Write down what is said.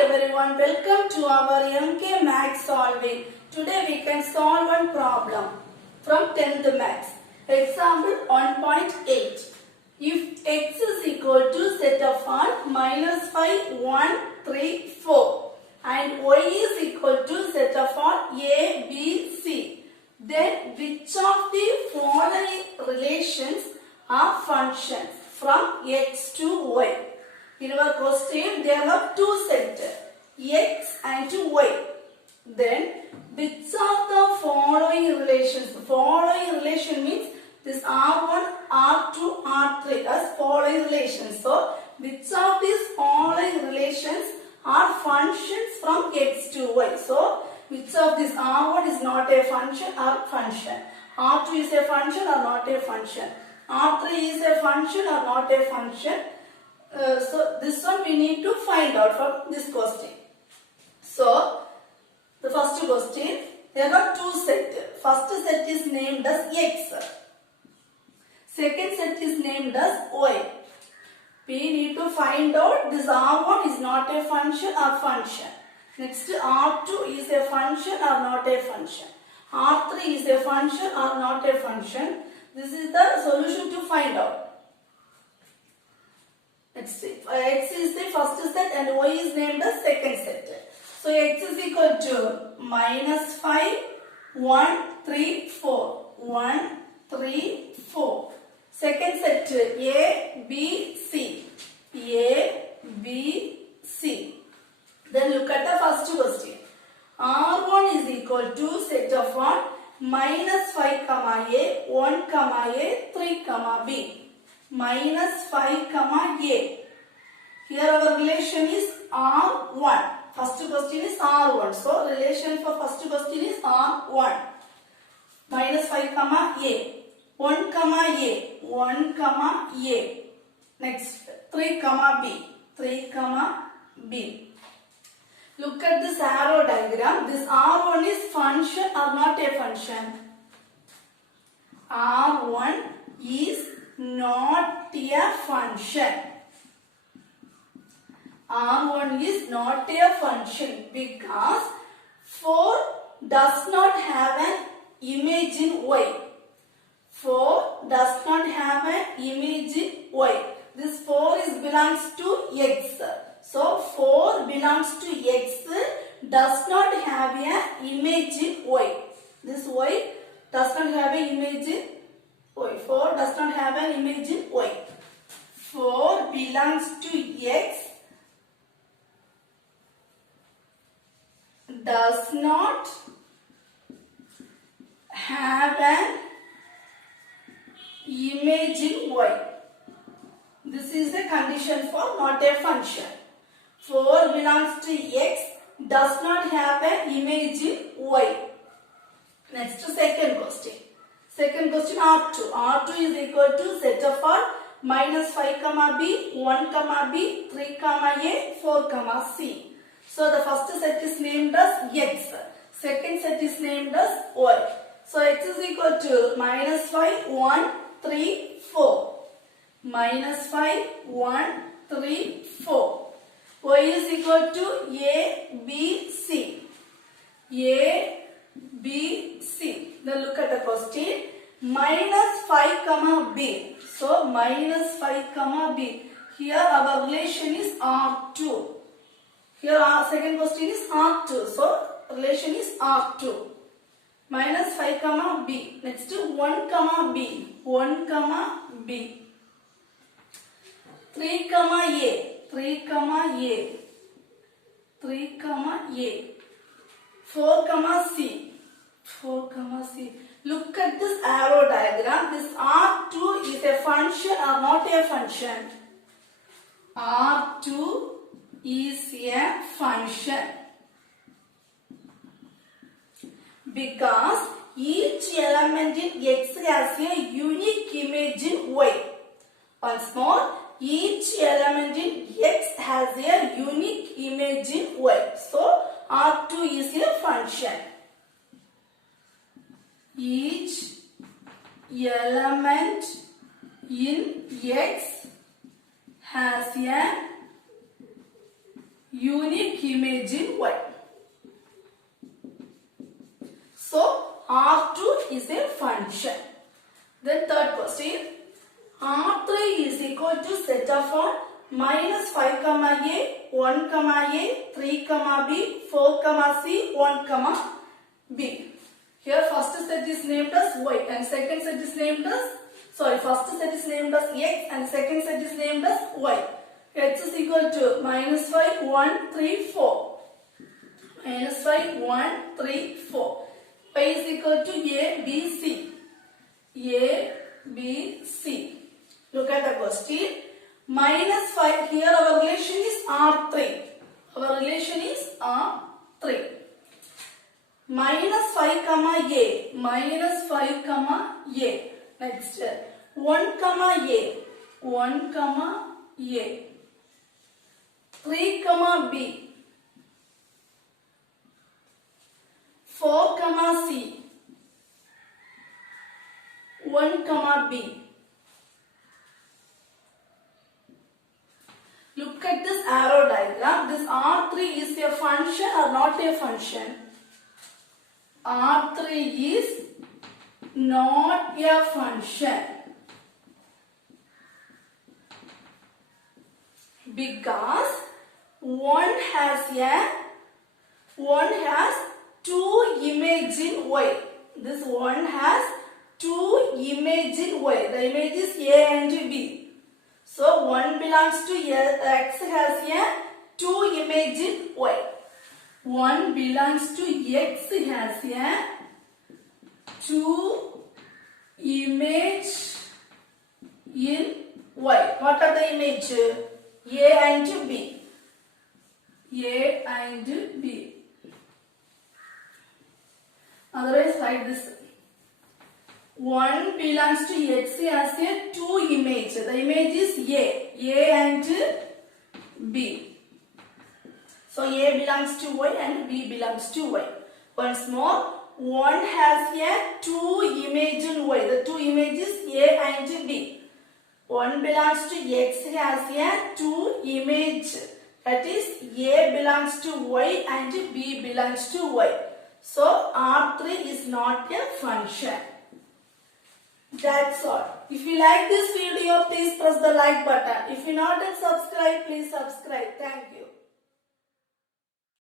everyone, welcome to our MK Maths solving. Today we can solve one problem from 10th Maths. Example 1.8. If x is equal to set of on -5, 1, 3, 4 and y is equal to set of on A, B, C, then which of the following relations are functions from x to y? In our question, there are two sets, x and y. Then, which of the following relations? Following relation means this R1, R2, R3 as following relations. So, which of these following relations are functions from x to y? So, which of these R1 is not a function or function? R2 is a function or not a function? R3 is a function or not a function? So this one we need to find out from this question. So the first question, there are two sets. First set is named as x. Second set is named as y. We need to find out this R1 is not a function or function. Next R2 is a function or not a function. R3 is a function or not a function. This is the solution to find out. Next, x is the first set and y is named as second set. So x is equal to -5, 1, 3, 4. 1, 3, 4. Second set A, B, C. A, B, C. Then look at the first question. R1 is equal to set of on -5, A, 1, A, 3, B. -5, A. Here our relation is R1. First question is R1. So relation for first question is R1. -5, A. 1, A. 1, A. Next 3, B. 3, B. Look at this arrow diagram. This R1 is function or not a function? R1 is not a function. R1 is not a function because 4 does not have an image in y. 4 does not have an image in y. This 4 belongs to x. So 4 belongs to x, does not have an image in y. This y does not have an image in y. 4 does not have an image in y. 4 belongs to x, does not have an image in y. This is the condition for not a function. 4 belongs to x, does not have an image in y. Next, second question. Second question R2. R2 is equal to set of on -5, B, 1, B, 3, A, 4, C. So the first set is named as x. Second set is named as y. So x is equal to -5, 1, 3, 4. -5, 1, 3, 4. Y is equal to A, B, C. A, B, C. Then look at the question. -5, B. So -5, B. Here our relation is R2. Here our second question is R2. So relation is R2. -5, B. Next 1, B. 1, B. 3, A. 3, A. 3, A. 4, C. 4, C. Look at this arrow diagram. This R2 is a function or not a function? R2 is a function because each element in x has a unique image in y. Once more, each element in x has a unique image in y. So, R2 is a function. Each element in x has a unique image in Y. So R2 is a function. Then third question, R3 is equal to set of all minus 5 comma A, 1 comma A, 3 comma B, 4 comma C, 1 comma B. Here first set is named as Y and second set is named as, first set is named as X and second set is named as Y. X is equal to minus 5, 1, 3, 4. Minus 5, 1, 3, 4. Y is equal to A, B, C. A, B, C. Look at the question. Minus 5, here our relation is R3. Our relation is R3. Minus 5 comma A. Minus 5 comma A. Next, 1 comma A. 1 comma A. 3 comma B. 4 comma C. 1 comma B. Look at this arrow diagram. This R3 is a function or not a function? R3 is not a function. Because one has two image in Y. This one has two image in Y. The image is A and B. So one belongs to X has a two image in Y. One belongs to X has a two image in Y. What are the image? A and B. A and B. Otherwise write this. One belongs to X as a two image. The image is A and B. So A belongs to Y and B belongs to Y. Once more, one has a two image in Y. The two images A and B. One belongs to X has a two image. That is A belongs to Y and B belongs to Y. So R3 is not a function. That's all. If you like this video, please press the like button. If you not yet subscribed, please subscribe. Thank you.